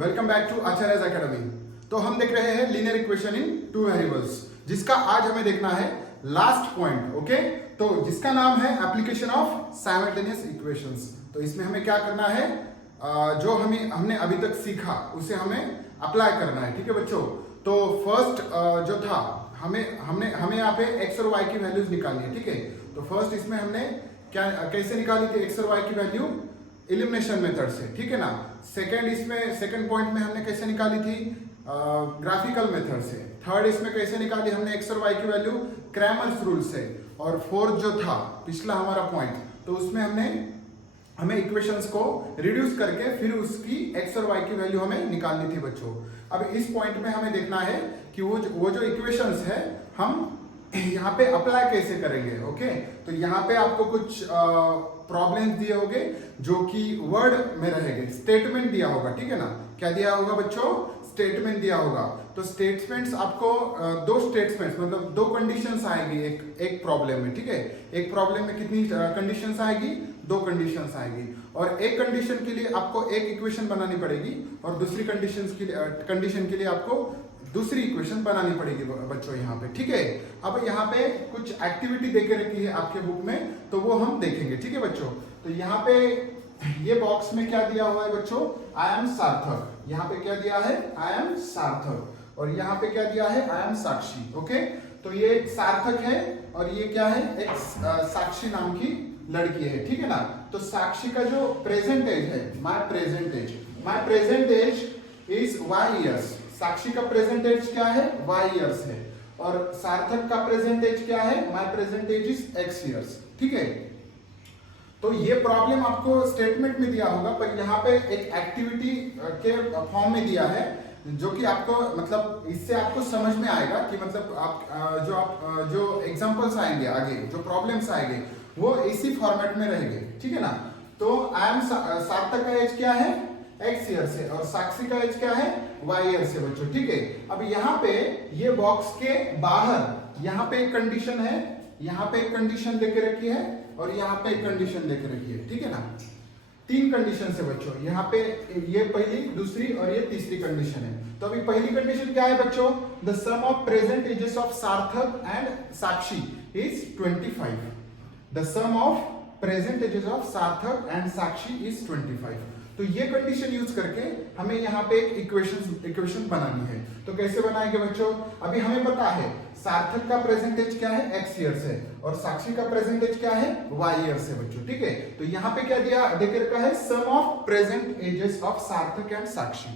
Welcome back to Acharya's academy. तो हम देख रहे हैं linear equation in two variables, जिसका आज हमें देखना है लास्ट पॉइंट। ओके, तो जिसका नाम है एप्लीकेशन ऑफ साइमल्टेनियस इक्वेशंस। तो इसमें हमें क्या करना है, जो हमने अभी तक सीखा उसे हमें अप्लाई करना है। ठीक है बच्चों, तो फर्स्ट जो था हमें यहाँ पे एक्स और वाई की वैल्यूज निकालनी है। ठीक है, तो फर्स्ट इसमें हमने कैसे निकाली थी एक्स और वाई की वैल्यू, एलिमिनेशन मेथड से। ठीक है ना। सेकंड पॉइंट में हमने कैसे निकाली थी, ग्राफिकल मेथड से। थर्ड इसमें कैसे निकाली हमने एक्स और वाई की वैल्यू, क्रैमर्स रूल से। और फोर्थ जो था पिछला हमारा पॉइंट, तो उसमें हमें इक्वेशंस को रिड्यूस करके फिर उसकी एक्स और वाई की वैल्यू हमें निकालनी थी बच्चों। अब इस पॉइंट में हमें देखना है कि वो जो इक्वेशंस है हम यहाँ पे अप्लाई कैसे करेंगे। ओके, तो यहाँ पे आपको कुछ प्रॉब्लम्स दिए होंगे जो कि वर्ड में रहेंगे, स्टेटमेंट दिया होगा। ठीक है ना, क्या दिया होगा बच्चों, स्टेटमेंट दिया होगा। तो स्टेटमेंट्स आपको दो स्टेटमेंट्स मतलब दो कंडीशंस आएगी एक प्रॉब्लम में। ठीक है, एक प्रॉब्लम में कितनी कंडीशंस आएगी, दो कंडीशंस आएगी। और एक कंडीशन के लिए आपको एक इक्वेशन बनानी पड़ेगी और दूसरी कंडीशन के लिए आपको दूसरी इक्वेशन बनानी पड़ेगी बच्चों यहाँ पे। ठीक है, अब यहाँ पे कुछ एक्टिविटी देके रखी है आपके बुक में, तो वो हम देखेंगे। ठीक है बच्चों, तो यहाँ पे ये बॉक्स में क्या दिया हुआ है बच्चों, आई एम सार्थक। यहाँ पे क्या दिया है, आई एम सार्थक। और यहाँ पे क्या दिया है, आई एम साक्षी। ओके, तो ये एक सार्थक है और ये क्या है, एक साक्षी नाम की लड़की है। ठीक है ना। तो साक्षी का जो प्रेजेंट एज है, my present age is Y years. Sakshi का प्रेजेंट एज क्या है, वाई ईयर्स है। और सार्थक का प्रेजेंट एज क्या है, my present age is X years. ठीक है, तो ये प्रॉब्लम आपको स्टेटमेंट में दिया होगा, पर यहाँ पे एक एक्टिविटी के फॉर्म में दिया है, जो कि आपको मतलब इससे आपको समझ में आएगा कि मतलब आप जो एग्जांपल्स आएंगे आगे, जो प्रॉब्लम्स आएंगे वो इसी फॉर्मेट में रहेंगे। ठीक है ना। तो आई एम सार्थक का एज क्या है, एक्स ईयर से, और साक्षी का एज क्या है, वाई ईयर से बच्चों। ठीक है, अब यहाँ पे ये बॉक्स के बाहर यहाँ पे एक कंडीशन है, यहाँ पे एक कंडीशन देके रखी है और यहाँ पे एक कंडीशन देके रखी है। ठीक है ना, तीन कंडीशन है बच्चों। यहाँ पे ये पहली, दूसरी और ये तीसरी कंडीशन है। तो अभी पहली कंडीशन क्या है बच्चों, the sum of present ages of Sarthak and Sakshi is 25। The sum of present ages of Sarthak and Sakshi is 25। तो ये कंडीशन यूज करके हमें यहाँ पे एक इक्वेशन बनानी है। तो कैसे बनाएंगे बच्चों, अभी हमें पता है सार्थक का प्रेजेंटेज क्या है, एक्स ईयर से, और साक्षी का प्रेजेंटेज क्या है, वाई ईयर से बच्चों। ठीक है, तो यहाँ पे क्या दिया देख रखा है, sum of present ages of Sarthak and साक्षी।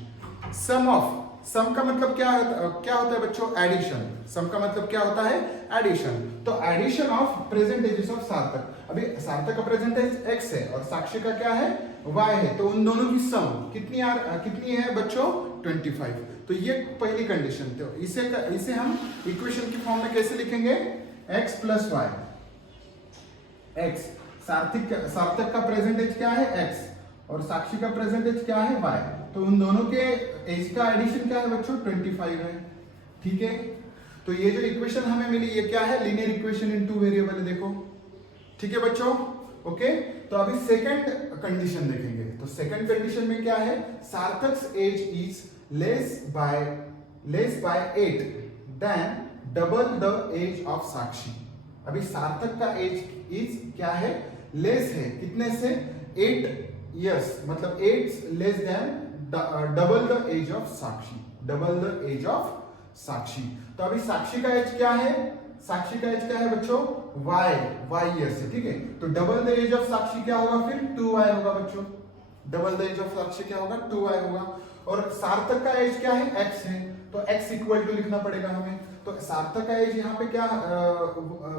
सम का मतलब क्या होता है बच्चों, एडिशन। सम का मतलब क्या होता है, एडिशन। तो addition of present ages of Sarthak, अभी सार्थक का प्रेजेंट एज एक्स है और साक्षी का क्या है, वाई है, तो उन दोनों की सम कितनी है बच्चों, 25। तो ये पहली कंडीशन। तो इसे हम इक्वेशन की फॉर्म में कैसे लिखेंगे, x प्लस वाई। एक्स सार्थक का प्रेजेंट एज क्या है, x, और साक्षी का प्रेजेंट एज क्या है, y। तो उन दोनों के एज का एडिशन क्या है बच्चों, 25 है। ठीक है, तो ये जो इक्वेशन हमें मिली ये क्या है, linear equation in two variable है, देखो। ठीक है बच्चों। ओके, तो अभी सेकंड कंडीशन देखेंगे। तो सेकंड कंडीशन में क्या है, Sarthak age is less by 8 then double the age of Sakshi. अभी सार्थक का एज इज क्या है, लेस है, कितने से, 8 इयर्स, मतलब 8 less than double the age of Sakshi, double the age of Sakshi. तो अभी साक्षी का एज क्या है, साक्षी का एज क्या है बच्चों, वाई ईयर से। ठीक है, तो डबल द एज ऑफ साक्षी क्या होगा, फिर 2y होगा बच्चों। डबल द एज ऑफ साक्षी क्या होगा, 2y होगा। और सार्थक का एज क्या है, x है, तो x इक्वल टू लिखना पड़ेगा हमें। तो सार्थक का एज यहाँ पे क्या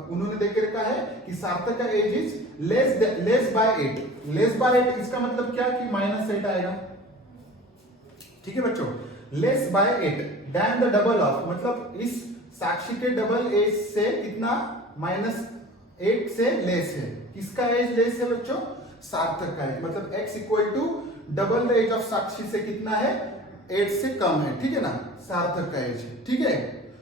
उन्होंने देख रखा है कि सार्थक का age is less by 8। Less by 8 इसका मतलब क्या कि -8 आएगा। ठीक है बच्चों, less by 8 then the double of, मतलब इस साक्षी के डबल एज से कितना, -8 से लेस है। किसका एज लेस है बच्चों, सार्थक का एज, मतलब x equal to double the age of Sakshi से कितना है, 8 से कम है। ठीक है ना, सार्थक का एज। ठीक है,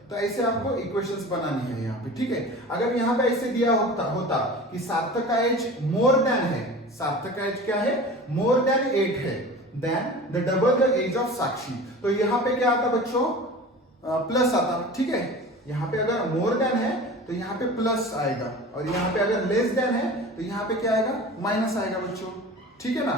तो ऐसे आपको इक्वेशंस बनानी है यहाँ पे। ठीक है, अगर यहाँ पे ऐसे दिया होता कि सार्थक का एज मोर देन है, सार्थक का एज क्या है, मोर देन 8 है, then the double the age of Sakshi. तो यहाँ पे क्या आता बच्चों, प्लस आता, ठीक है। यहाँ पे अगर मोर देन है तो यहाँ पे प्लस आएगा, और यहाँ पे अगर लेस देन है तो यहाँ पे क्या आएगा, माइनस आएगा बच्चों, ठीक है ना।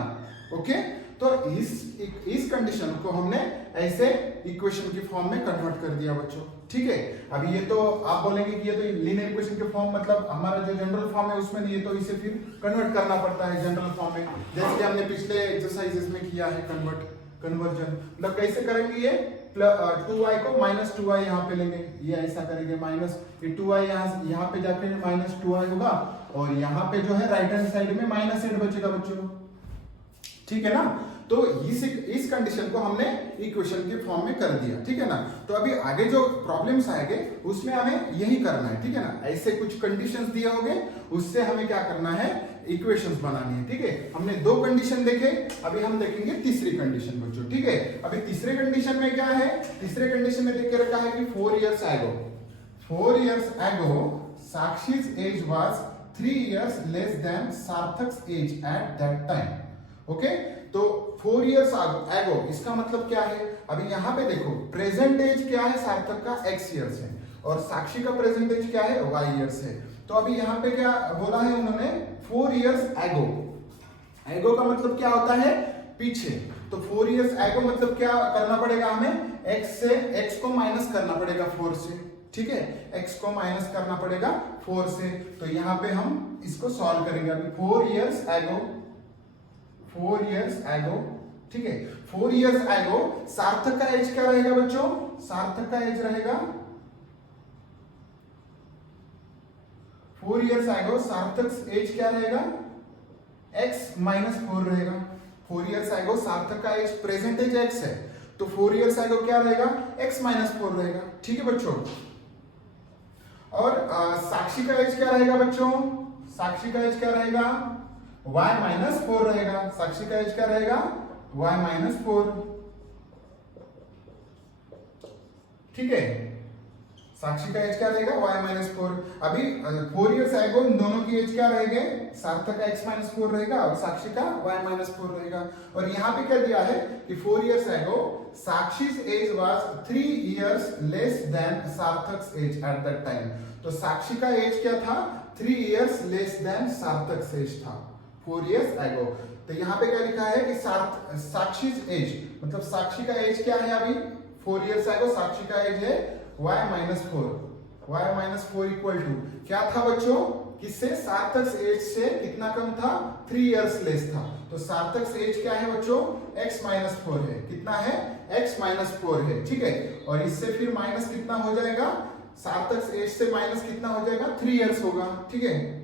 ओके, तो इस कंडीशन को हमने ऐसे इक्वेशन की फॉर्म में कन्वर्ट कर दिया बच्चों, ठीक है। अभी ये तो आप बोलेंगे कि ये तो लीनियर इक्वेशन के फॉर्म, मतलब हमारा जो जनरल फॉर्म है उसमें नहीं है, तो इसे फिर कन्वर्ट करना पड़ता है जनरल फॉर्म में, जैसे कि हमने पिछले एक्सरसाइजेस में किया है कन्वर्जन। मतलब कैसे करेंगे, ये 2y को -2y यहाँ पे लेंगे, ये ऐसा करेंगे, माइनस ये 2y यहाँ पे जाके -2y होगा, और यहाँ पे जो है राइट हैंड साइड में -8 बचेगा बच्चों, ठीक है ना। तो इस कंडीशन को हमने इक्वेशन के फॉर्म में कर दिया, ठीक है ना। तो अभी आगे जो प्रॉब्लम्स आएंगे उसमें हमें यही करना है, ठीक है ना। ऐसे कुछ कंडीशंस दिए होंगे, उससे हमें क्या करना है, इक्वेशंस बनानी है, ठीक है। हमने 2 कंडीशन देखे, अभी हम देखेंगे तीसरी कंडीशन बच्चों, ठीक है। अभी तीसरे कंडीशन में क्या है, तीसरे कंडीशन में देख के रखा है कि 4 years ago Sakshi's age was 3 years less than Sarthak's age at that time. Okay, तो 4 years ago इसका मतलब क्या है, अभी यहाँ पे देखो प्रेजेंट एज क्या है, सार्थक का x years है, और साक्षी का प्रेजेंट एज क्या है, y years है। तो अभी यहाँ पे क्या बोला है उन्होंने, 4 years ago। एगो का मतलब क्या होता है, पीछे। तो 4 years ago मतलब क्या करना पड़ेगा हमें, x को माइनस करना पड़ेगा 4 से, ठीक है। x को माइनस करना पड़ेगा 4 से। तो यहाँ पे हम इसको सॉल्व करेंगे। अभी 4 years ago, ठीक है। 4 years ago सार्थक का एज क्या रहेगा बच्चों, सार्थक का एज रहेगा 4 years ago सार्थक एज क्या रहेगा, x -4 रहेगा। 4 years ago सार्थक का एज प्रेजेंट एज x है, तो 4 years ago क्या रहेगा, x -4 रहेगा, ठीक है बच्चों। और साक्षी का एज क्या रहेगा बच्चों, साक्षी का एज क्या रहेगा, y -4 रहेगा। साक्षी का एज क्या रहेगा, y -4, ठीक है। साक्षी का एज क्या रहेगा, y -4। अभी 4 years ago इन दोनों की एज क्या रहेंगे, सार्थक का x -4 रहेगा और साक्षी का y -4 रहेगा। और यहाँ पे क्या दिया है कि 4 years ago Sakshi's age was 3 years less than Sarthak's age at that time। तो साक्षी का एज क्या था, 3 years less than सार्थक एज था 4 years ago। तो यहाँ पे क्या लिखा है कि साक्षी's एज, मतलब साक्षी का एज क्या है अभी 4 years ago, साक्षी का एज है y -4 इक्वल टू क्या था बच्चों, किससे, सार्थक एज से कितना कम था, 3 years लेस था। तो सार्थक एज क्या है बच्चों, x -4 है, कितना है, x -4 है, ठीक है। और इससे फिर माइनस कितना हो जाएगा, सार्थक एज से माइनस कितना हो जाएगा, 3 years होगा, ठीक है।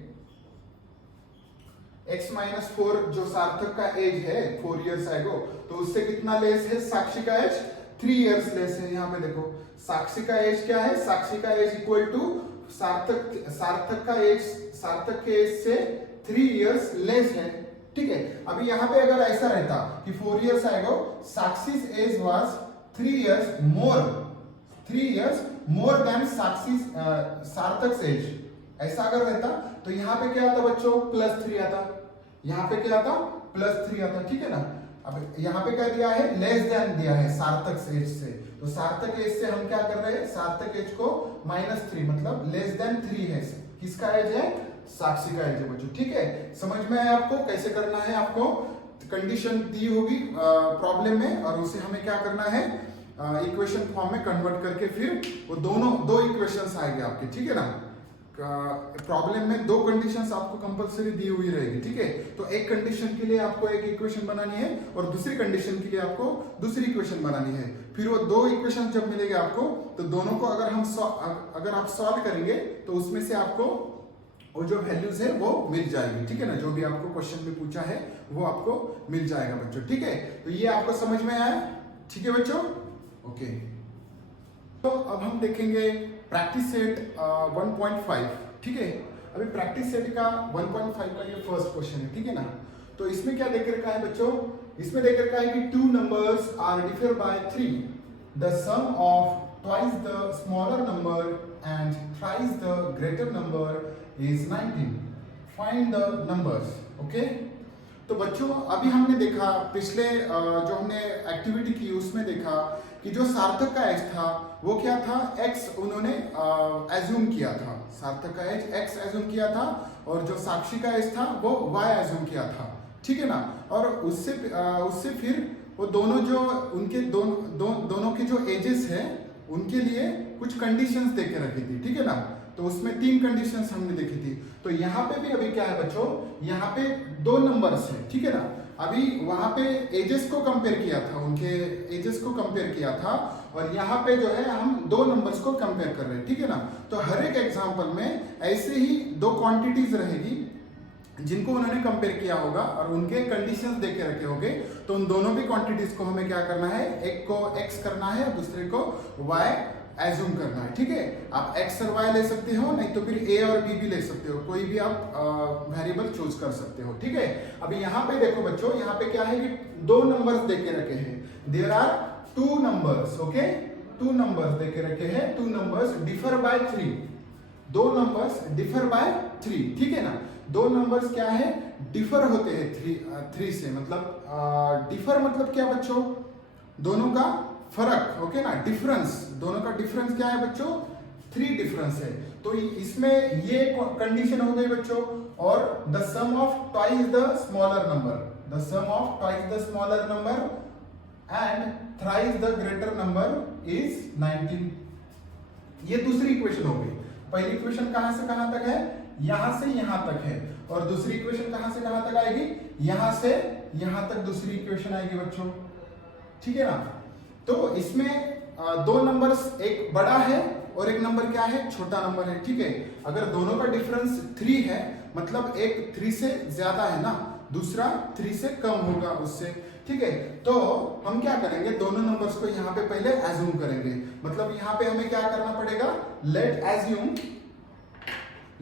x -4 जो सार्थक का एज है 4 years ago, तो उससे कितना लेस है, साक्षी का एज 3 years लेस है। यहाँ पे देखो साक्षी का एज क्या है, साक्षी का एज इक्वल टू सार्थक के एज से 3 years लेस है, ठीक है। अभी यहाँ पे अगर ऐसा रहता कि 4 years ago Sakshi's age was 3 years more than सार्थक एज, ऐसा अगर रहता तो यहाँ पे क्या आता बच्चों, +3 आता, यहाँ पे क्या आता, +3 आता, ठीक है ना। अब यहाँ पे क्या दिया है, लेस देन दिया है सार्थक एज से, तो सार्थक एज से हम क्या कर रहे हैं, सार्थक एज को -3 मतलब लेस देन 3 है, किसका एज है, साक्षी का एज है बच्चों, ठीक है। समझ में आया आपको कैसे करना है, आपको कंडीशन दी होगी प्रॉब्लम में, और उसे हमें क्या करना है, इक्वेशन फॉर्म में कन्वर्ट करके फिर वो दो इक्वेशंस आएंगे आपके, ठीक है ना। प्रॉब्लम में 2 कंडीशंस आपको कंपलसरी दी हुई रहेगी, ठीक है। तो एक कंडीशन के लिए आपको एक इक्वेशन बनानी है और दूसरी कंडीशन के लिए आपको दूसरी इक्वेशन बनानी है। फिर वो 2 इक्वेशन जब मिलेंगे आपको, तो दोनों को अगर आप सॉल्व करेंगे तो उसमें से आपको वो जो वैल्यूज है वो मिल जाएगी, ठीक है ना। जो भी आपको क्वेश्चन में पूछा है वो आपको मिल जाएगा बच्चों, ठीक है। तो ये आपको समझ में आया, ठीक है बच्चों, ओके। तो अब हम देखेंगे प्रैक्टिस सेट 1.5, ठीक है। अभी प्रैक्टिस सेट का 1.5 का ये फर्स्ट क्वेश्चन है, ठीक है ना। तो इसमें क्या देख रखा है बच्चों, इसमें देख रखा है कि 2 numbers are differ by 3, the sum of twice the smaller number and thrice the greater number is 19, find the numbers, okay. तो बच्चों अभी हमने देखा पिछले जो हमने एक्टिविटी की उसमें देखा कि जो सार्थक का एज था वो क्या था, एक्स उन्होंने एज्यूम किया था, सार्थक का एज एक्स एज्यूम किया था और जो साक्षी का एज था वो वाई एज्यूम किया था, ठीक है ना। और उससे फिर वो दोनों जो उनके दोनों के जो एजेस है उनके लिए कुछ कंडीशंस दे के रखी थी, ठीक है ना। तो उसमें 3 कंडीशंस हमने देखी थी। तो यहाँ पे भी अभी क्या है बच्चों, यहाँ पे 2 नंबर्स है, ठीक है ना। अभी वहां पे एजेस को कंपेयर किया था, उनके एजेस को कंपेयर किया था और यहाँ पे जो है हम 2 नंबर्स को कंपेयर कर रहे हैं, ठीक है ना। तो हर एक एग्जाम्पल में ऐसे ही 2 क्वांटिटीज रहेगी जिनको उन्होंने कंपेयर किया होगा और उनके कंडीशंस दे के रखे होंगे। तो उन दोनों भी क्वांटिटीज को हमें क्या करना है, एक को x करना है और दूसरे को y एज्यूम करना है, ठीक है। आप x और y ले सकते हो, नहीं तो फिर a और b भी ले सकते हो, कोई भी आप वेरिएबल चूज कर सकते हो, ठीक है। अभी यहाँ पे देखो बच्चों, यहाँ पे क्या है कि 2 नंबर्स दे के रखे हैं, there are 2 numbers, okay. 2 numbers दे के रखे हैं, 2 numbers differ by 3, 2 numbers differ by 3, ठीक है ना। 2 नंबर्स क्या है, डिफर होते हैं 3 से, मतलब डिफर मतलब क्या बच्चों, दोनों का फर्क, ओके ना, डिफरेंस, दोनों का डिफरेंस क्या है बच्चों, 3 डिफरेंस है। तो इसमें ये कंडीशन हो गई बच्चों। और the sum of twice the smaller number, the sum of twice the smaller number and thrice the greater number is 19। ये दूसरी इक्वेशन हो गई। पहली इक्वेशन कहां से कहां तक है, यहां से यहां तक है, और दूसरी इक्वेशन कहां से कहां तक आएगी, यहां से यहां तक दूसरी इक्वेशन आएगी बच्चों, ठीक है ना। तो इसमें 2 नंबर्स, एक बड़ा है और एक नंबर क्या है, छोटा नंबर है, ठीक है। अगर दोनों का डिफरेंस 3 है मतलब एक 3 से ज्यादा है ना, दूसरा 3 से कम होगा उससे, ठीक है। तो हम क्या करेंगे, दोनों नंबर्स को यहाँ पे पहले एज्यूम करेंगे। मतलब यहाँ पे हमें क्या करना पड़ेगा, late assume,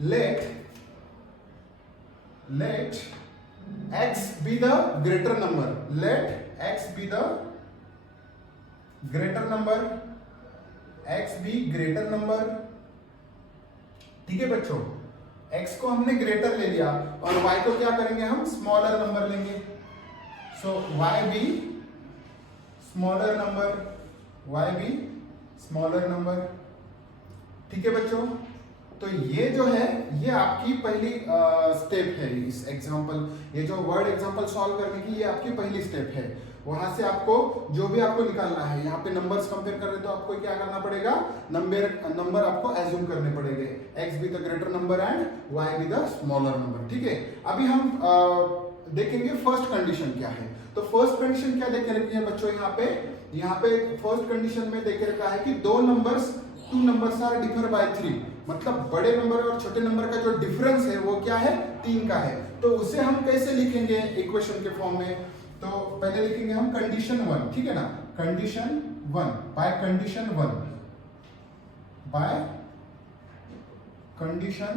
let x be the greater number, let x be the greater number, x be greater number, ठीक है बच्चों। x को हमने ग्रेटर ले लिया और y को क्या करेंगे, हम स्मॉलर नंबर लेंगे। सो y be smaller number, y be smaller number, ठीक है बच्चों। तो ये जो है ये आपकी पहली स्टेप है इस एग्जांपल, ये जो वर्ड एग्जांपल सॉल्व करने की ये आपकी पहली स्टेप है। वहां से आपको जो भी आपको निकालना है, यहाँ पे नंबर्स कंपेयर कर रहे तो आपको क्या करना पड़ेगा, नंबर आपको एज्यूम करने पड़ेंगे, x be the greater number and y be the smaller number, ठीक है। अभी हम देखेंगे फर्स्ट कंडीशन क्या है। तो फर्स्ट कंडीशन क्या देखे रखी है बच्चों, यहाँ पे फर्स्ट कंडीशन में देखे रखा है कि 2 नंबर्स आर डिफर बाय 3, मतलब बड़े नंबर और छोटे नंबर का जो डिफरेंस है वो क्या है, 3 का है। तो उसे हम कैसे लिखेंगे इक्वेशन के फॉर्म में, तो पहले लिखेंगे हम कंडीशन 1, ठीक है ना, condition 1, by condition 1, by condition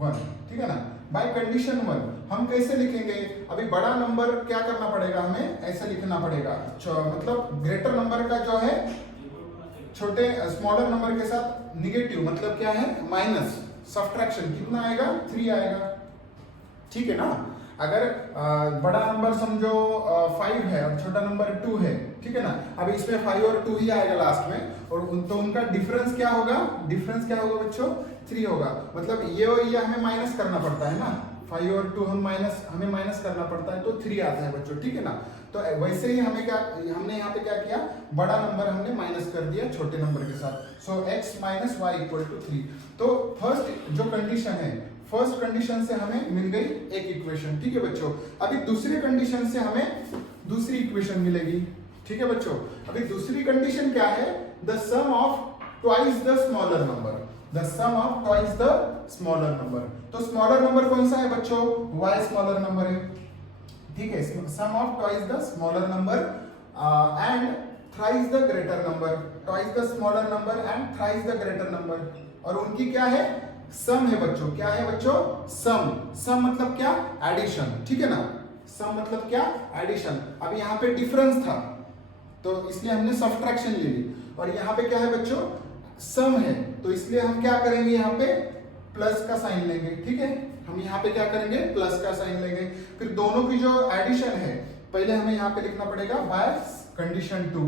1, ठीक है ना, बाय कंडीशन 1 हम कैसे लिखेंगे। अभी बड़ा नंबर क्या करना पड़ेगा, हमें ऐसे लिखना पड़ेगा, मतलब ग्रेटर नंबर का जो है छोटे स्मॉलर नंबर के साथ निगेटिव, मतलब क्या है, माइनस, सब्ट्रैक्शन, कितना आएगा, 3 आएगा, ठीक है ना। अगर बड़ा नंबर समझो 5 है और छोटा नंबर 2 है, ठीक है ना। अब इसमें 5 और 2 ही आएगा लास्ट में, और तो उनका डिफरेंस क्या होगा, बच्चों 3 होगा। मतलब ये और ये हमें माइनस करना पड़ता है ना, 5 और 2 हमें माइनस करना पड़ता है, तो 3 आता है बच्चों, ठीक है ना। तो वैसे ही हमने यहाँ पे क्या किया, बड़ा नंबर हमने माइनस कर दिया छोटे नंबर के साथ। So x minus Y equal to 3। तो फर्स्ट जो कंडीशन है, फर्स्ट कंडीशन से हमें मिल गई एक इक्वेशन, ठीक है बच्चों। अभी दूसरी कंडीशन से हमें दूसरी इक्वेशन मिलेगी, ठीक है बच्चों। अभी दूसरी कंडीशन क्या है, the sum of twice the smaller number, the sum of twice the smaller number. तो स्मॉलर नंबर कौन सा है बच्चों, y स्मॉलर नंबर है, ठीक है। Sum of twice the smaller number and thrice the greater number, twice the smaller number and thrice the greater number. और उनकी क्या है, सम है बच्चों, क्या है बच्चों, सम मतलब क्या, एडिशन, ठीक है ना। सम मतलब क्या, एडिशन। अब यहाँ पे डिफरेंस था तो इसलिए हमने सब्ट्रैक्शन ले ली, और यहाँ पे क्या है बच्चों, सम है, तो इसलिए हम क्या करेंगे, यहाँ पे प्लस का साइन लेंगे, ठीक है। हम यहाँ पे क्या करेंगे, प्लस का साइन लेंगे। फिर दोनों की जो एडिशन है पहले हमें यहाँ पे लिखना पड़ेगा by condition two,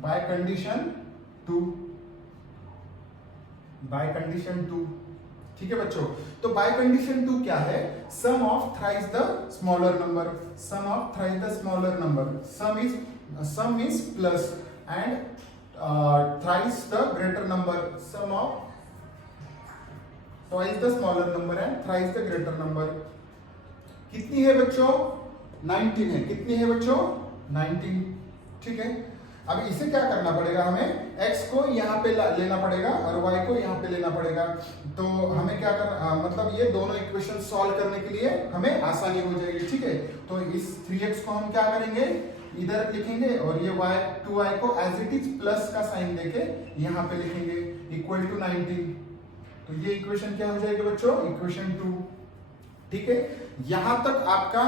by condition two, by condition two, ठीक है बच्चों। तो बाय कंडीशन टू क्या है, sum of thrice the smaller number, sum of thrice the smaller number, sum is plus and thrice the greater number, sum of twice the smaller number and thrice the greater number। कितनी है बच्चों, 19 है। कितनी है बच्चों, 19, ठीक है। अब इसे क्या करना पड़ेगा, हमें x को यहाँ पे लेना पड़ेगा और y को यहाँ पे लेना पड़ेगा। तो हमें क्या करना, मतलब ये दोनों इक्वेशन सॉल्व करने के लिए हमें आसानी हो जाएगी, ठीक है। तो इस 3x को हम क्या करेंगे, इधर लिखेंगे और ये y 2y को एज इट इज प्लस का साइन देके यहाँ पे लिखेंगे इक्वल टू 19। तो ये इक्वेशन क्या हो जाएगी बच्चों, इक्वेशन 2, ठीक है। यहां तक आपका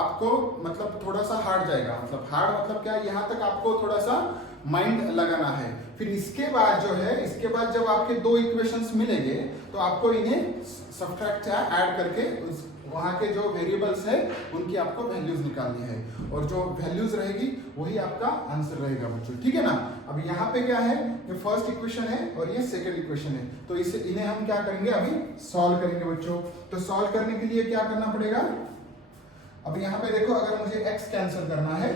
आपको मतलब थोड़ा सा हार्ड जाएगा, मतलब हार्ड मतलब क्या, यहां तक आपको थोड़ा सा माइंड लगाना है। फिर इसके बाद जो है, इसके बाद जब आपके दो इक्वेशंस मिलेंगे तो आपको इन्हें सब्ट्रैक्ट या ऐड करके वहां के जो वेरिएबल्स है उनकी आपको वैल्यूज निकालनी है और जो वैल्यूज रहेगी वही आपका आंसर रहेगा बच्चों, ठीक है ना। अब यहाँ पे क्या है, ये फर्स्ट इक्वेशन है और ये सेकंड इक्वेशन है। तो इसे इन्हें हम क्या करेंगे, अभी सॉल्व करेंगे बच्चों। तो सॉल्व करने के लिए क्या करना पड़ेगा, अब यहाँ पे देखो, अगर मुझे x कैंसिल करना है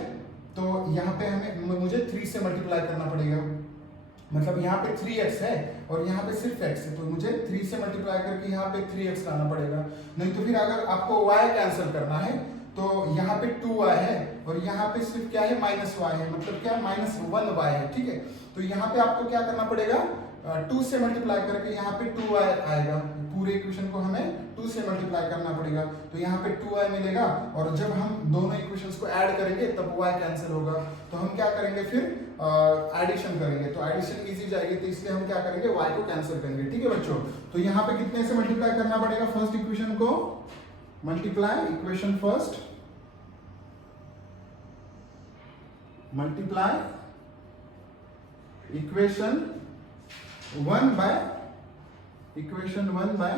तो यहाँ पे हमें मुझे 3 से मल्टीप्लाई करना पड़ेगा। मतलब यहाँ पे 3x है और यहाँ पे सिर्फ x है, तो मुझे 3 से मल्टीप्लाई करके यहाँ पे 3x लाना पड़ेगा। नहीं तो फिर अगर आपको y कैंसिल करना है तो यहाँ पे 2y है और यहाँ पे सिर्फ क्या है, -y है, मतलब क्या, -1y है, ठीक है। तो यहाँ पे आपको क्या करना पड़ेगा, 2 से मल्टीप्लाई करके यहाँ पे 2y आएगा। पूरे इक्वेशन को हमें 2 से मल्टीप्लाई करना पड़ेगा, तो यहाँ पे 2y मिलेगा और जब हम दोनों इक्वेशंस को ऐड करेंगे तब y कैंसिल होगा। तो हम क्या करेंगे, फिर एडिशन करेंगे, तो एडिशन इजी जाएगी, तो इसलिए हम क्या करेंगे, y को कैंसिल करेंगे, ठीक है बच्चों। तो यहाँ पे कितने से मल्टीप्लाई करना पड़ेगा, फर्स्ट इक्वेशन को multiply, equation first multiply equation 1 by equation 1 by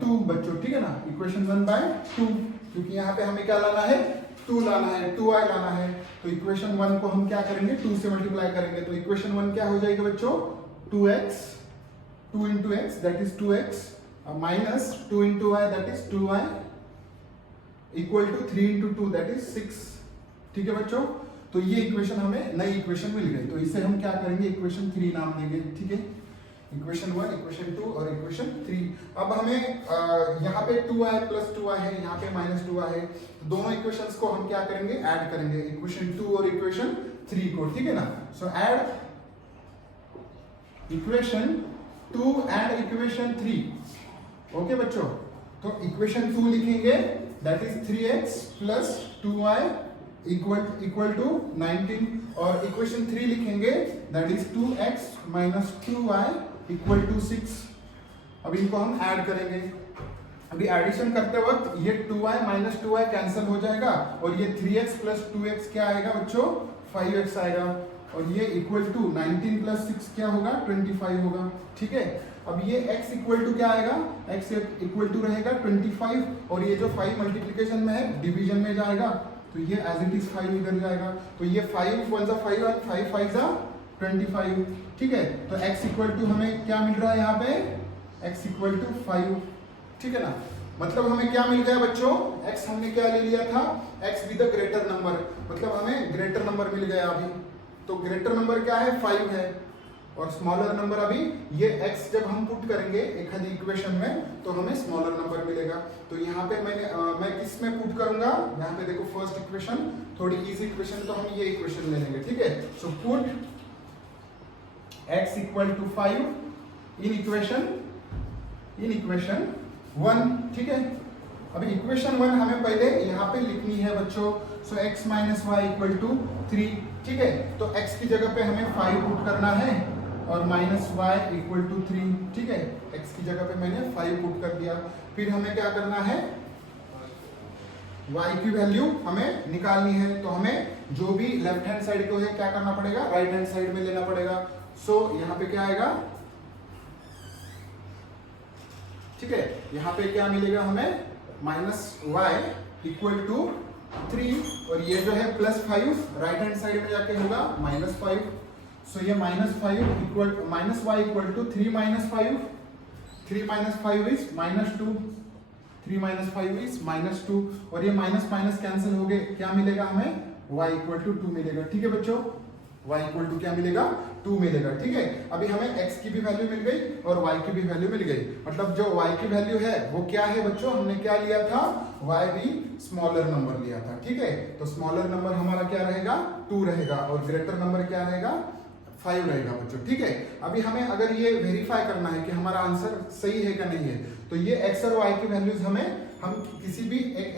2 बच्चों, ठीक है ना। इक्वेशन 1 बाय 2, क्योंकि यहाँ पे हमें क्या लाना है, 2 लाना है, 2y लाना है। तो इक्वेशन 1 को हम क्या करेंगे, 2 से मल्टीप्लाई करेंगे। तो इक्वेशन 1 क्या हो जाएगा बच्चों, 2x, 2 into x that is 2x minus 2 into y that is 2y equal to 3 into 2 that is 6, ठीक है बच्चों। तो ये इक्वेशन हमें नई इक्वेशन मिल गई, तो इसे हम क्या करेंगे, इक्वेशन 3 नाम देंगे, ठीक है। इक्वेशन 1, इक्वेशन 2 और इक्वेशन 3। अब हमें यहाँ पे 2y प्लस 2y है, यहाँ पे माइनस 2y है, तो दोनों इक्वेशंस को हम क्या करेंगे, ऐड करेंगे, इक्वेशन 2 और इक्वेशन 3 को, ठीक है ना। So add equation 2 and equation 3, okay बच्चों। तो इक्वेशन 2 लिखेंगे that is 3x plus 2y equal to 19 और इक्वेशन 3 लिखेंगे that is 2x minus 2y equal to 6। अब इनको हम ऐड करेंगे। अभी एडिशन करते वक्त ये 2y माइनस 2y कैंसिल हो जाएगा और ये 3x प्लस 2x क्या आएगा बच्चों, 5x आएगा और ये इक्वल टू 19 प्लस 6 क्या होगा, 25 होगा, ठीक है। अब ये x इक्वल टू क्या आएगा, x इक्वल टू रहेगा 25 और ये जो 5 मल्टीप्लिकेशन में है डिवीजन में जाएगा, तो ये एज इट इज 5 इधर जाएगा। तो ये 5 1 जा 5 और 5 5 जा 25, ठीक है। तो x इक्वल टू हमें क्या मिल रहा है यहाँ पे, x इक्वल टू 5, ठीक है ना। मतलब हमें क्या मिल गया बच्चों, x हमने क्या ले लिया था, x with the greater number, मतलब हमें ग्रेटर नंबर मिल गया अभी। तो ग्रेटर नंबर क्या है, 5 है और स्मॉलर नंबर अभी ये x जब हम पुट करेंगे एक आधी इक्वेशन में तो हमें स्मॉलर नंबर मिलेगा। तो यहाँ पे मैं किस में पुट करूंगा, यहाँ पे देखो फर्स्ट इक्वेशन थोड़ी इजी इक्वेशन, तो हम ये इक्वेशन ले लेंगे, ठीक है। So put x equal to 5 in equation 1, ठीक है। अभी इक्वेशन 1 हमें पहले यहाँ पे लिखनी है बच्चों। So x minus Y equal to 3, ठीक है। तो x की जगह पे हमें 5 पुट करना है और माइनस वाई इक्वल टू 3, ठीक है। x की जगह पे मैंने 5 पुट कर दिया। फिर हमें क्या करना है, y की वैल्यू हमें निकालनी है, तो हमें जो भी लेफ्ट हैंड साइड को है क्या करना पड़ेगा, राइट हैंड साइड में लेना पड़ेगा। सो यहाँ पे क्या आएगा, ठीक है। यहाँ पे क्या मिलेगा हमें, -y इक्वल टू 3 और ये जो है +5 राइट हैंड साइड में जाके होगा -5। सो ये -5 equal -y equal to 3 - 5, 3 - 5 is -2, 3 - 5 is -2 और ये माइनस माइनस कैंसिल हो गए, क्या मिलेगा हमें, y इक्वल टू 2 मिलेगा। ठीक है बच्चों, y इक्वल टू क्या मिलेगा, 2 मिलेगा। ठीक है, अभी हमें x की भी वैल्यू मिल गई और y की भी वैल्यू मिल गई। मतलब जो y की वैल्यू है वो क्या है बच्चों, हमने क्या लिया था, y भी स्मॉलर नंबर लिया था। ठीक है, तो स्मॉलर नंबर हमारा क्या रहेगा, 2 रहेगा और ग्रेटर नंबर क्या रहेगा, 5 रहेगा बच्चों। ठीक है, अभी हमें अगर ये वेरीफाई करना है कि हमारा आंसर सही है कि नहीं है, तो ये x और y की वैल्यूज हम किसी भी एक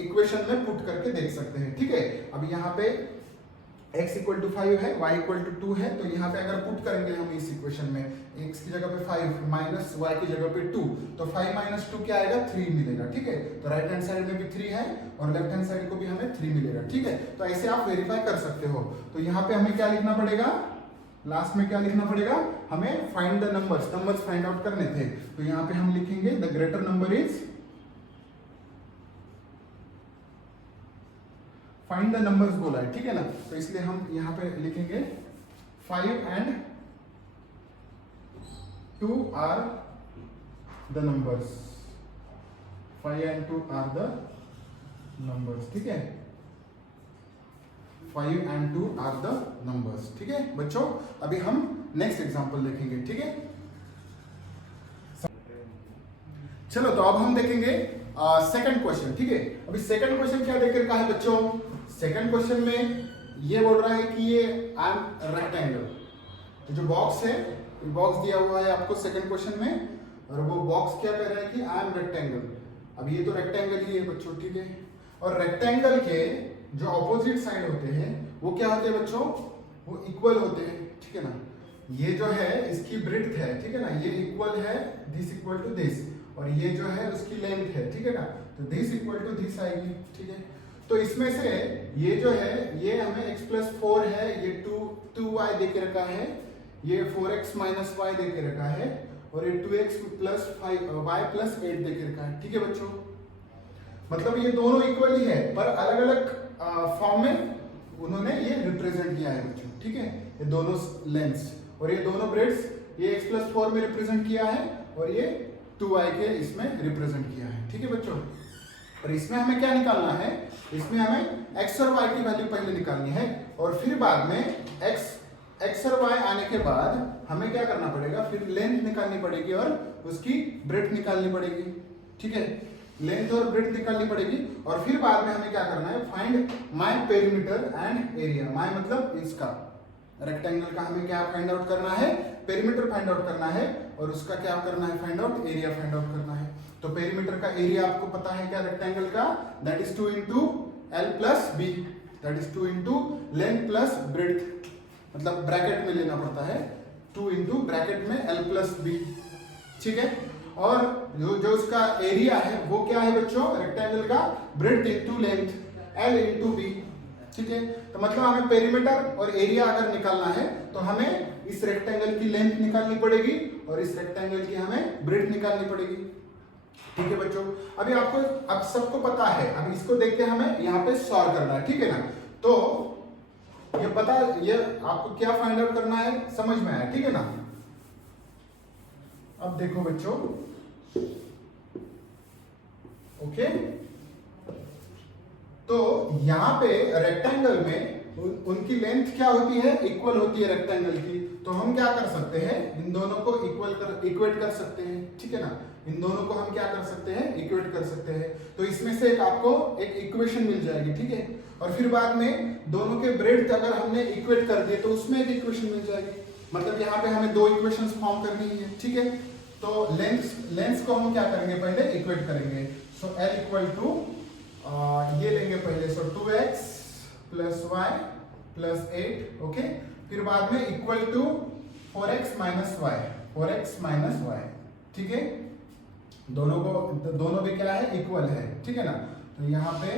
इक्वेशन में पुट करके देख सकते हैं। ठीक है, अभी यहाँ पे x इक्वल टू 5 है, y इक्वल टू 2 है, तो यहाँ पे अगर पुट करेंगे हम इस इक्वेशन में x की जगह पे 5 माइनस y की जगह पे 2, तो 5 - 2 क्या आएगा, 3 मिलेगा। ठीक है, तो राइट हैंड साइड में भी 3 है और लेफ्ट हैंड साइड को भी हमें 3 मिलेगा। ठीक है, तो ऐसे आप वेरीफाई कर सकते हो। तो यहाँ पे हमें क्या लिखना पड़ेगा, लास्ट में क्या लिखना पड़ेगा, हमें find the numbers find out करने थे। तो यहाँ पे हम लिखेंगे the greater number is, find the numbers बोला है। ठीक है ना, तो इसलिए हम यहाँ पे लिखेंगे 5 and 2 are the numbers, 5 and 2 are the numbers. ठीक है, 5 and 2 आर द नंबर्स। ठीक है बच्चों, अभी हम नेक्स्ट एग्जांपल देखेंगे। ठीक है, चलो तो अब हम देखेंगे सेकंड क्वेश्चन। ठीक है, अभी सेकंड क्वेश्चन क्या देकर का है बच्चों, सेकंड क्वेश्चन में ये बोल रहा है कि ये आई एम रेक्टेंगल, तो जो बॉक्स है, बॉक्स दिया हुआ है आपको सेकंड क्वेश्चन में, और वो बॉक्स क्या कह रहा है कि आई एम रेक्टेंगल। अब ये तो रेक्टेंगल ही है बच्चों। ठीक है, और रेक्टेंगल के जो ऑपोजिट साइड होते हैं वो क्या होते हैं बच्चों, वो इक्वल होते हैं। ठीक है ना, ये जो है इसकी ब्रेड्थ है, ठीक है ना, ये इक्वल है, दिस इक्वल टू दिस, और ये जो है उसकी लेंथ है। ठीक है ना, तो दिस इक्वल टू दिस आएगी। ठीक है, तो इसमें से ये जो है ये हमें x + 4 है, ये 2y दे के रखा है, ये 4x - y दे के रखा है, और ये 2x + 5y + 8 दे के रखा है। ठीक है बच्चों, मतलब ये दोनों इक्वल ही है पर अलग अलग फॉर्म में उन्होंने ये रिप्रेजेंट किया है बच्चों। ठीक है, ये दोनों लेंथ्स और ये दोनों ब्रेड्स, ये x + 4 में रिप्रेजेंट किया है और ये 2y के इसमें रिप्रेजेंट किया है। ठीक है बच्चों, और इसमें हमें क्या निकालना है, इसमें हमें x और y की वैल्यू पहले निकालनी है और फिर बाद में x और y आने के बाद हमें क्या करना पड़ेगा, फिर लेंथ निकालनी पड़ेगी और उसकी ब्रेड्थ निकालनी पड़ेगी। ठीक है, लेंथ और ब्रेड्थ निकालनी पड़ेगी और फिर बाद में हमें क्या करना है, find my perimeter and area. My मतलब इसका, रेक्टेंगल का हमें क्या फाइंड आउट करना है, पेरीमीटर फाइंड आउट करना है, और उसका क्या करना है, find out area find out करना है। तो पेरीमीटर का एरिया आपको पता है क्या, रेक्टेंगल का, that is 2 × l + b, that is 2 × length plus breadth, मतलब ब्रैकेट में लेना पड़ता है, 2 × ब्रैकेट में l + b। ठीक है, और जो उसका एरिया है वो क्या है बच्चों, रेक्टेंगल का ब्रेड्थ × लेंथ, l × b। ठीक है, तो मतलब हमें पेरीमीटर और एरिया अगर निकालना है तो हमें इस रेक्टेंगल की लेंथ निकालनी पड़ेगी और इस रेक्टेंगल की हमें ब्रेड्थ निकालनी पड़ेगी। ठीक है बच्चों, अभी आपको अब सबको पता है, अब इसको देख के हमें यहाँ पे सॉल्व करना है। ठीक है ना, तो ये आपको क्या फाइंड आउट करना है समझ में आया। ठीक है ना, अब देखो बच्चों, ओके, तो यहाँ पे रेक्टेंगल में उनकी लेंथ क्या होती है, इक्वल होती है रेक्टेंगल की, तो हम क्या कर सकते हैं, इन दोनों को इक्वेट कर सकते हैं। ठीक है ना, इन दोनों को हम क्या कर सकते हैं, इक्वेट कर सकते हैं। तो इसमें से आपको एक इक्वेशन मिल जाएगी। ठीक है, और फिर बाद में दोनों के ब्रेड्थ अगर हमने इक्वेट कर दिए तो उसमें एक इक्वेशन मिल जाएगी। मतलब यहाँ पे हमें 2 इक्वेशंस फॉर्म करनी है। ठीक है, तो लेंथ को हम क्या करेंगे, पहले इक्वेट करेंगे। सो l इक्वल टू ये लेंगे पहले, सो 2x + y + 8, ओके, फिर बाद में equal to 4x - y, 4x - y। ठीक है, दोनों भी क्या है, इक्वल है। ठीक है ना, तो यहाँ पे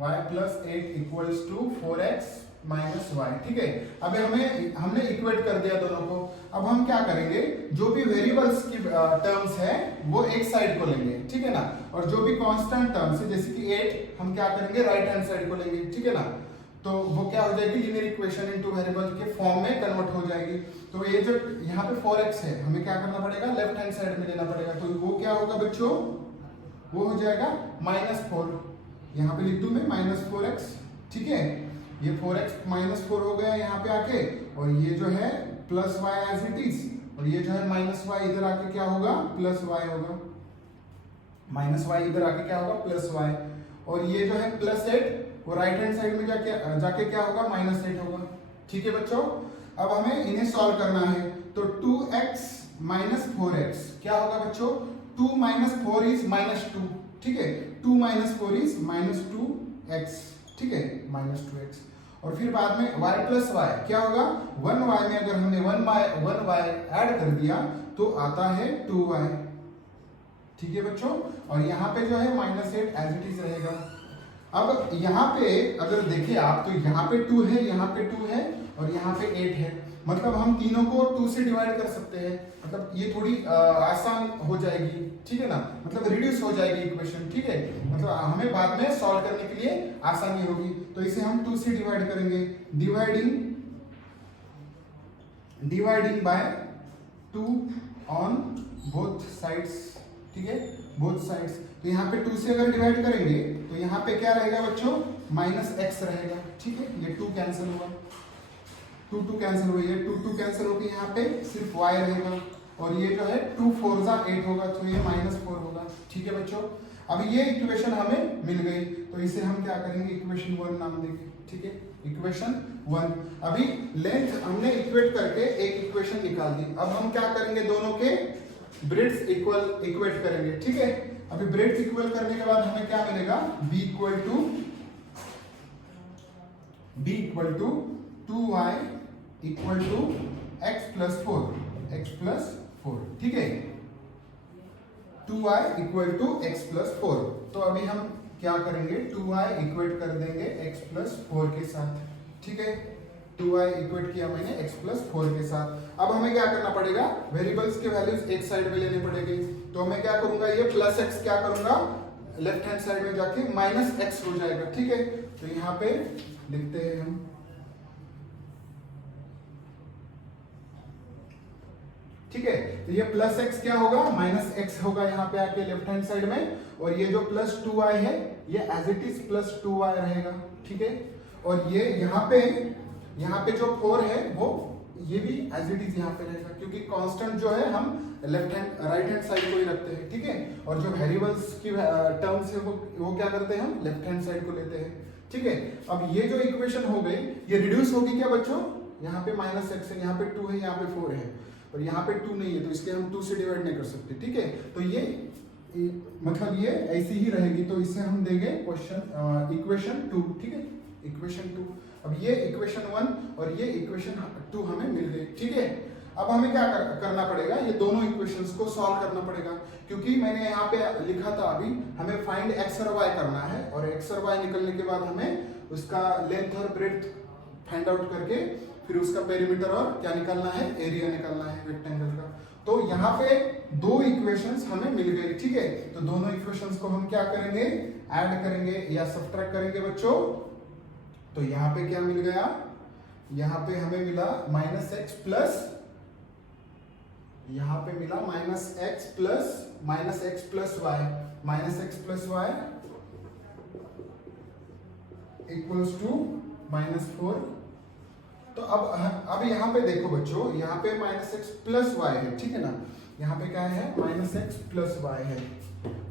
y + 8 = 4x माइनस वाई, ठीक है। अब हमने इक्वेट कर दिया दोनों को। अब हम क्या करेंगे, जो भी वेरिएबल्स की टर्म्स है वो एक साइड को लेंगे, ठीक है ना, और जो भी कांस्टेंट टर्म्स है जैसे कि 8 हम क्या करेंगे राइट हैंड साइड को लेंगे, ठीक है ना। तो वो क्या हो जाएगी, लीनियर इक्वेशन इनटू वेरिएबल के फॉर्म में कन्वर्ट हो जाएगी। तो ये जो यहाँ पे 4x है हमें क्या करना पड़ेगा, लेफ्ट हैंड साइड में लेना पड़ेगा। तो वो क्या होगा बच्चों, वो हो जाएगा -4, यहाँ पे लिख दूं मैं -4x, ठीक है। ये 4x -4 हो गया यहाँ पे आके, और ये जो है +y एज इट इज, और ये जो है -y इधर आके क्या होगा, +y होगा। -y इधर आके क्या होगा, +y, और ये जो है +8 वो राइट हैंड साइड में जाके क्या होगा, -8 होगा, ठीक है बच्चों। अब हमें इन्हें सॉल्व करना है। तो 2x - 4x क्या होगा बच्चों, 2 - 4 इज -2, ठीक है। 2 - 4 इज -2x, ठीक है, -2x। और फिर बाद में y + y क्या होगा, 1y में अगर हमने 1y ऐड कर दिया तो आता है 2y, ठीक है बच्चों। और यहाँ पे जो है -8 एज इट इज रहेगा। अब यहाँ पे अगर देखें आप तो यहाँ पे 2 है, यहाँ पे 2 है, और यहाँ पे 8 है। मतलब हम तीनों को 2 से डिवाइड कर सकते हैं। मतलब ये थोड़ी आसान हो जाएगी, ठीक है ना, मतलब रिड्यूस हो जाएगी इक्वेशन, ठीक है। मतलब हमें बाद में सॉल्व करने के लिए आसानी होगी। तो इसे हम 2 से डिवाइड करेंगे, dividing by 2 on both sides, ठीक है, बोथ साइड्स। तो यहाँ पे 2 से अगर डिवाइड करेंगे तो यहाँ पे क्या रहेगा बच्चों, -x रहेगा, ठीक है। ये 2 कैंसिल हुआ, 2 कैंसिल हुआ, ये 2 कैंसिल होगी, यहाँ पे सिर्फ y रहेगा, और ये जो है 2 4 जा 8 होगा, तो ये -4 होगा, ठीक है बच्चों। अब ये इक्वेशन हमें मिल गई, तो इसे हम क्या करेंगे, इक्वेशन 1 नाम देंगे, ठीक है, इक्वेशन 1। अभी लेंथ हमने इक्वेट करके एक इक्वेशन निकाल दी। अब हम क्या करेंगे, दोनों के ब्रेड्स इक्वेट करेंगे, ठीक है। अभी ब्रेड्स इक्वल करने के बाद हमें क्या मिलेगा, b equal to 2y equal to x + 4, ठीक है, 2y इक्वल टू x+4। तो अभी हम क्या करेंगे, 2y इक्वेट कर देंगे x + 4 के साथ, ठीक है। 2y इक्वेट किया मैंने x+4 के साथ। अब हमें क्या करना पड़ेगा, वेरिएबल्स के वैल्यूज एक साइड में लेने पड़ेंगे। तो मैं क्या करूंगा, ये +x क्या करूंगा, लेफ्ट हैंड साइड में जाके -x हो जाएगा, ठीक है। तो यहाँ पे लिखते हैं हम, ठीक है। तो ये +x क्या होगा, -x होगा यहाँ पे आके लेफ्ट हैंड साइड में, और ये जो +2y है ये एज इट इज +2y रहेगा, ठीक है। और ये यहाँ पे जो 4 है वो ये भी एज इट इज यहाँ पे रहेगा, क्योंकि कांस्टेंट जो है हम राइट हैंड साइड को ही रखते हैं, ठीक है। और जो वेरिएबल्स की टर्म्स है वो क्या करते हैं, हम लेफ्ट हैंड साइड को लेते हैं, ठीक है। अब ये जो इक्वेशन हो गई ये रिड्यूस होगी क्या बच्चों, यहाँ पे -x है, यहाँ पे 2 है, यहाँ पे 4 है, और यहाँ पे 2 नहीं है, तो इसलिए हम 2 से डिवाइड नहीं कर सकते, ठीक है। तो ये मतलब ये ऐसी ही रहेगी। तो इससे हम देंगे इक्वेशन 2, ठीक है, इक्वेशन 2। अब ये इक्वेशन 1 और ये इक्वेशन 2 हमें मिल गई, ठीक है। अब हमें क्या करना पड़ेगा, ये दोनों इक्वेशंस को सॉल्व करना पड़ेगा, क्योंकि मैंने यहाँ पे लिखा था अभी हमें फाइंड x और y करना है, और x और y निकलने के बाद हमें उसका लेंथ और ब्रेड्थ फाइंड आउट करके फिर उसका पेरीमीटर और क्या निकालना है, एरिया निकालना है रेक्टेंगल का। तो यहाँ पे 2 इक्वेशंस हमें मिल गई, ठीक है। तो दोनों इक्वेशंस को हम क्या करेंगे, ऐड करेंगे या सब्ट्रैक्ट करेंगे बच्चों। तो यहाँ पे क्या मिल गया, यहाँ पे हमें मिला -x प्लस, यहाँ पे मिला -x plus y equals to -4। तो अब यहाँ पे देखो बच्चों, यहाँ पे -x प्लस y है, ठीक है ना। यहाँ पे क्या है, -x प्लस y है,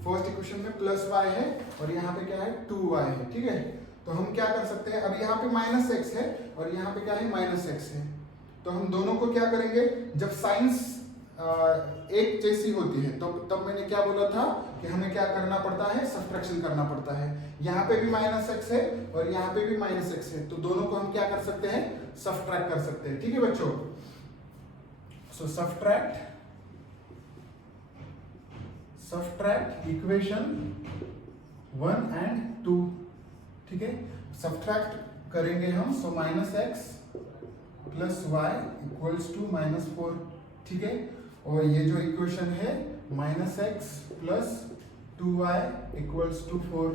फर्स्ट इक्वेशन में +y है, और यहाँ पे क्या है 2y है, ठीक है। तो हम क्या कर सकते हैं, अब यहाँ पे -x है और यहाँ पे क्या है -x है। तो हम दोनों को क्या करेंगे, जब साइंस एक जैसी होती है तो तब मैंने क्या बोला था कि हमें क्या करना पड़ता है, सब्ट्रैक्शन करना पड़ता है। यहाँ पे भी -x है और यहाँ पे भी -x है, तो दोनों को हम क्या कर सकते हैं, सब्ट्रैक्ट कर सकते हैं, ठीक है बच्चों। सो सब्ट्रैक्ट इक्वेशन 1 and 2, ठीक है। सब्ट्रैक्ट करेंगे हम, so minus x plus y equals to minus 4, ठीक है। और ये जो इक्वेशन है minus x plus 2y equals to 4,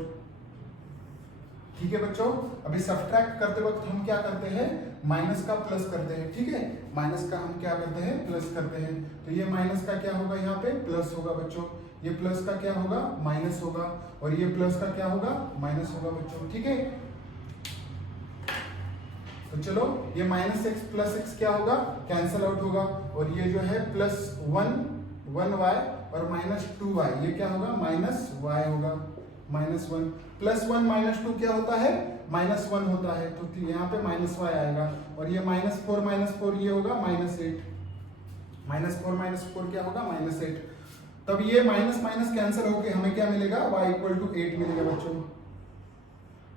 ठीक है बच्चों। अभी सब्ट्रैक्ट करते वक्त हम क्या करते हैं, माइनस का प्लस करते हैं, ठीक है। माइनस का हम क्या करते हैं, प्लस करते हैं। तो ये माइनस का क्या होगा, यहाँ पे प्लस होगा बच्चों। ये प्लस का क्या होगा, माइनस होगा। और ये प्लस का क्या होगा, माइनस होगा बच्चों, ठीक है। तो चलो ये माइनस एक्स प्लस एक्स क्या होगा, कैंसल आउट होगा। और ये जो है प्लस 1 वाई और माइनस 2y, ये क्या होगा, माइनस वाई होगा, माइनस 1 प्लस 1 माइनस 2 क्या होता है, माइनस 1 होता है। तो यहाँ पे माइनस वाई आएगा। और ये माइनस 4 ये होगा माइनस 8, माइनस 4 क्या होगा, माइनस 8। तब ये माइनस माइनस कैंसिल होके हमें क्या मिलेगा, y इक्वल टू 8 मिलेगा बच्चों।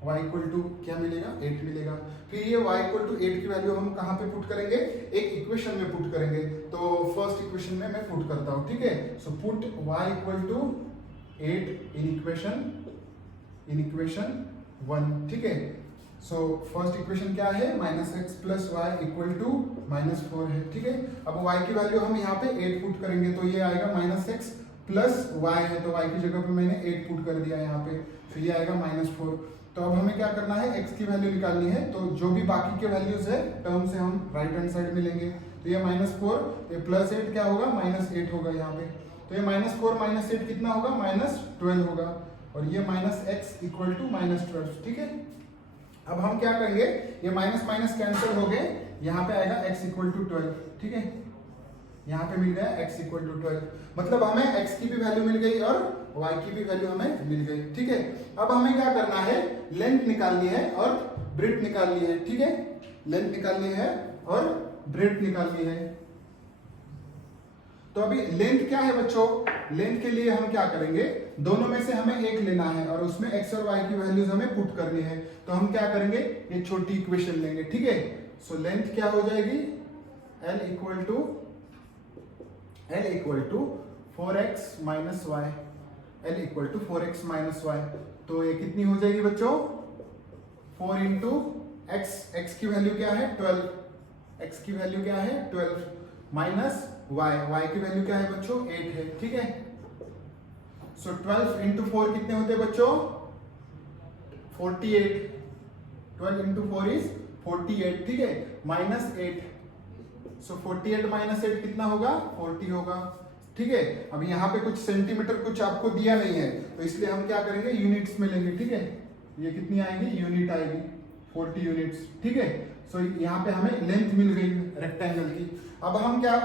y इक्वल टू क्या मिलेगा, 8 मिलेगा। फिर ये y इक्वल टू 8 की वैल्यू हम कहाँ पे पुट करेंगे, एक इक्वेशन में पुट करेंगे। तो फर्स्ट इक्वेशन में मैं पुट करता हूँ, ठीक है। So put y equal to 8 in equation 1, ठीक है। सो फर्स्ट इक्वेशन क्या है, minus x plus y equal to minus 4 है, ठीक है। अब y की वैल्यू हम यहाँ पे 8 पुट करेंगे, तो ये आएगा माइनस एक्स प्लस वाई है, तो y की जगह पे मैंने 8 पुट कर दिया यहाँ पे, फिर ये आएगा माइनस 4। तो अब हमें क्या करना है, x की वैल्यू निकालनी है। तो जो भी बाकी के वैल्यूज है टर्म से हम राइट हैंड साइड में लेंगे। तो ये माइनस 4, ये प्लस 8 क्या होगा, माइनस 8 होगा यहाँ पे। तो ये माइनस 4 माइनस 8 कितना होगा, माइनस 12 होगा। और ये minus x equal to minus 12, ठीक है। अब हम क्या करेंगे, ये माइनस माइनस कैंसिल हो गए, यहाँ पे आएगा x इक्वल टू 12, ठीक है। यहाँ पे मिल गया x इक्वल टू 12, मतलब हमें x की भी वैल्यू मिल गई और y की भी वैल्यू हमें मिल गई, ठीक है। अब हमें क्या करना है, लेंथ निकालनी है और ब्रेड्थ निकालनी है, ठीक है। लेंथ निकालनी है और ब्रेड्थ निकालनी है। तो अभी लेंथ क्या है बच्चों, लेंथ के लिए हम क्या करेंगे, दोनों में से हमें एक लेना है और उसमें x और y की वैल्यूज हमें पुट करनी है। तो हम क्या करेंगे, ये छोटी इक्वेशन लेंगे, ठीक है। सो लेंथ क्या हो जाएगी, L equal to 4x minus y, L equal to 4x minus y. तो ये कितनी हो जाएगी बच्चों, 4 इंटू x की वैल्यू क्या है 12, x की वैल्यू क्या है 12 माइनस y की वैल्यू क्या है बच्चों 8 है, ठीक है। सो 12 इंटू 4 कितने होते हैं बच्चों, 48। 12 इंटू 4 इज 48, ठीक है, माइनस 8। सो 48 माइनस 8 कितना होगा, 40 होगा, ठीक है। अब यहाँ पे कुछ सेंटीमीटर कुछ आपको दिया नहीं है, तो इसलिए हम क्या करेंगे, यूनिट्स में लेंगे, ठीक है। ये कितनी आएगी, यूनिट आएगी 40 यूनिट्स, ठीक है। सो यहाँ पे हमें लेंथ मिल गई रेक्टेंगल की। अब हमें क्या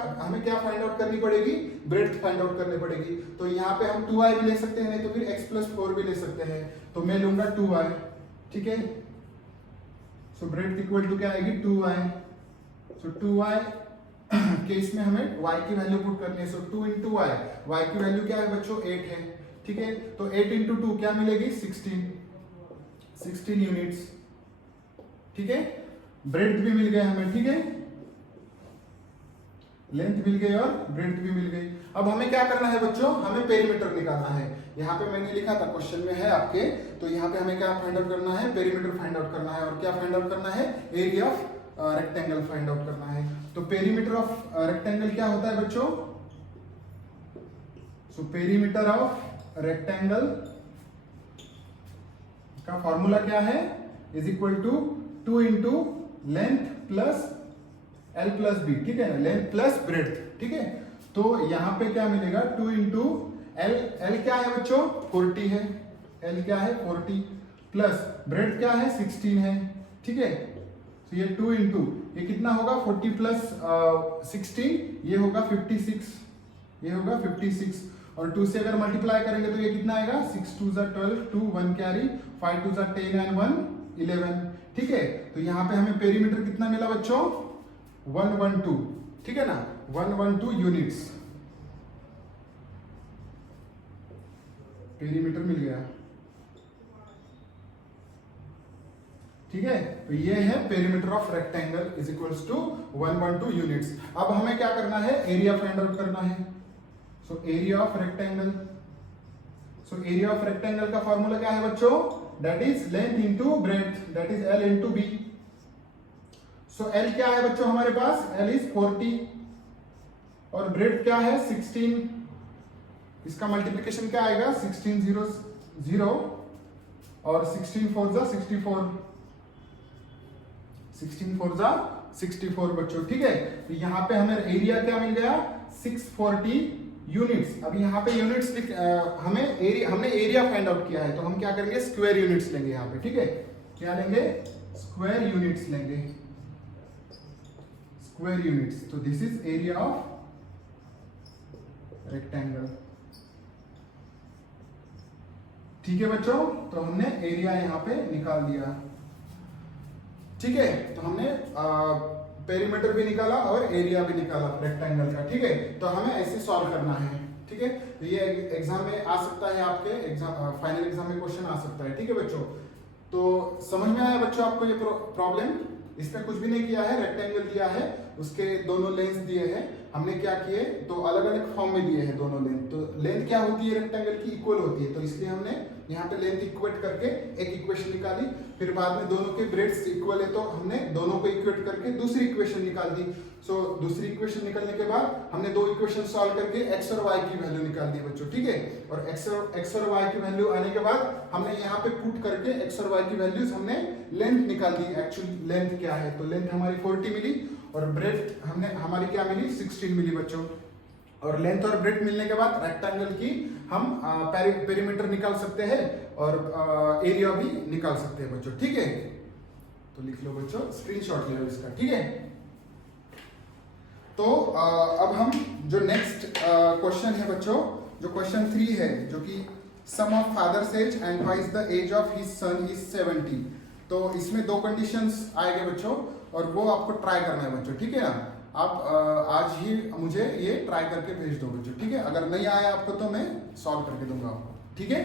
फाइंड आउट करनी पड़ेगी, ब्रेड्थ फाइंड आउट करनी पड़ेगी। तो यहाँ पे हम 2y भी ले सकते हैं, नहीं तो फिर x प्लस 4 भी ले सकते हैं। तो मैं लूंगा 2y, ठीक है। सो ब्रेड्थ इक्वल टू क्या आएगी, 2y। सो 2y केस में हमें y की वैल्यू पुट करनी है। सो 2 इंटू y की वैल्यू क्या है बच्चों 8 है, ठीक है। तो 8 इंटू 2 क्या मिलेगी, 16 यूनिट्स, ठीक है। ब्रेड्थ भी मिल गया हमें, ठीक है। लेंथ मिल गई और ब्रेड्थ भी मिल गई। अब हमें क्या करना है बच्चों, हमें पेरीमीटर निकालना है। यहाँ पे मैंने लिखा था, क्वेश्चन में है आपके, तो यहाँ पे हमें क्या फाइंड आउट करना है, पेरीमीटर फाइंड आउट करना है। और क्या फाइंड आउट करना है, area of rectangle find out करना है। तो पेरीमीटर ऑफ रेक्टेंगल क्या होता है बच्चों, सो पेरीमीटर ऑफ रेक्टेंगल का फॉर्मूला क्या है, is equal to 2 into length plus L plus b, ठीक है, लेंथ प्लस ब्रेड्थ, ठीक है। तो यहाँ पे क्या मिलेगा, 2 इंटू L क्या है बच्चों 40 है, L क्या है 40 प्लस ब्रेड्थ क्या है 16 है, ठीक है। तो ये 2 इंटू ये कितना होगा 40 प्लस 16, ये होगा 56, ये होगा 56। और 2 से अगर मल्टीप्लाई करेंगे तो ये कितना आएगा, 6 2 12, 2 1 कैरी, 5 2 10 एंड 1 11, ठीक है। तो यहाँ पे हमें पेरीमीटर कितना मिला बच्चों, 112, ठीक है ना, 112 यूनिट्स पेरीमीटर मिल गया, ठीक है। तो ये है perimeter of rectangle is equals to 112 units. अब हमें क्या करना है, एरिया फाइंड आउट करना है। So area of rectangle, so area of rectangle का फॉर्मूला क्या है बच्चों, that is length into breadth, that is L into b. So L क्या है बच्चों हमारे पास, L इज 40 और ब्रेथ क्या है 16। इसका मल्टीप्लिकेशन क्या आएगा 16 0 0 और 16 4 जा 64, 16 4 जा 64 बच्चों, ठीक है। तो यहाँ पे हमें एरिया क्या मिल गया 640 यूनिट्स। अब यहाँ पे यूनिट्स हमने एरिया फाइंड आउट किया है, तो हम क्या करेंगे स्क्वायर यूनिट्स लेंगे यहाँ पे, ठीक है। क्या लेंगे स्क्वायर यूनिट्स लेंगे, स्क्वायर यूनिट्स। तो this is area of rectangle, ठीक है बच्चों। तो हमने एरिया यहाँ पे निकाल दिया, ठीक है। तो हमने पेरीमीटर भी निकाला और एरिया भी निकाला रेक्टेंगल का, ठीक है। तो हमें ऐसे सॉल्व करना है, ठीक है। तो ये एग्जाम में आ सकता है, आपके एग्जाम फाइनल एग्जाम में क्वेश्चन आ सकता है, ठीक है बच्चों। तो समझ में आया बच्चों आपको ये प्रॉब्लम? इसमें कुछ भी नहीं किया है, रेक्टेंगल दिया है, उसके दोनों लेंथ दिए हैं, हमने क्या किए तो अलग अलग फॉर्म में दिए हैं दोनों लेंथ। तो लेंथ क्या होती है रेक्टेंगल की, इक्वल होती है, तो इसलिए हमने यहाँ पे लेंथ इक्वेट करके एक इक्वेशन निकाली। फिर बाद में दोनों के ब्रेड्स इक्वल है तो हमने दोनों को इक्वेट करके दूसरी इक्वेशन निकाल दी। सो दूसरी इक्वेशन निकालने के बाद हमने दो इक्वेशन सॉल्व करके x और y की वैल्यू निकाल दी बच्चों, ठीक है। और x और y की वैल्यू आने के बाद हमने यहाँ पे पुट करके x और y की वैल्यूज हमने लेंथ निकाल दी। एक्चुअल लेंथ क्या है, तो लेंथ हमारी 40 मिली और ब्रेड्थ हमारी क्या मिली 16 मिली बच्चों। और लेंथ और ब्रेड्थ मिलने के बाद रेक्टेंगल की हम पेरीमीटर निकाल सकते हैं और एरिया भी निकाल सकते हैं बच्चों, ठीक है। तो लिख लो बच्चों, स्क्रीनशॉट ले लो इसका, ठीक है। तो अब हम जो नेक्स्ट क्वेश्चन है बच्चों, जो क्वेश्चन 3 है, जो कि sum of father's age and what is the age of his son is 70। तो इसमें दो कंडीशंस आएंगे बच्चों और वो आपको ट्राई करना है बच्चों, ठीक है ना। आप आज ही मुझे ये ट्राई करके भेज दो बच्चों, ठीक है। अगर नहीं आया आपको तो मैं सॉल्व करके दूंगा आपको, ठीक है।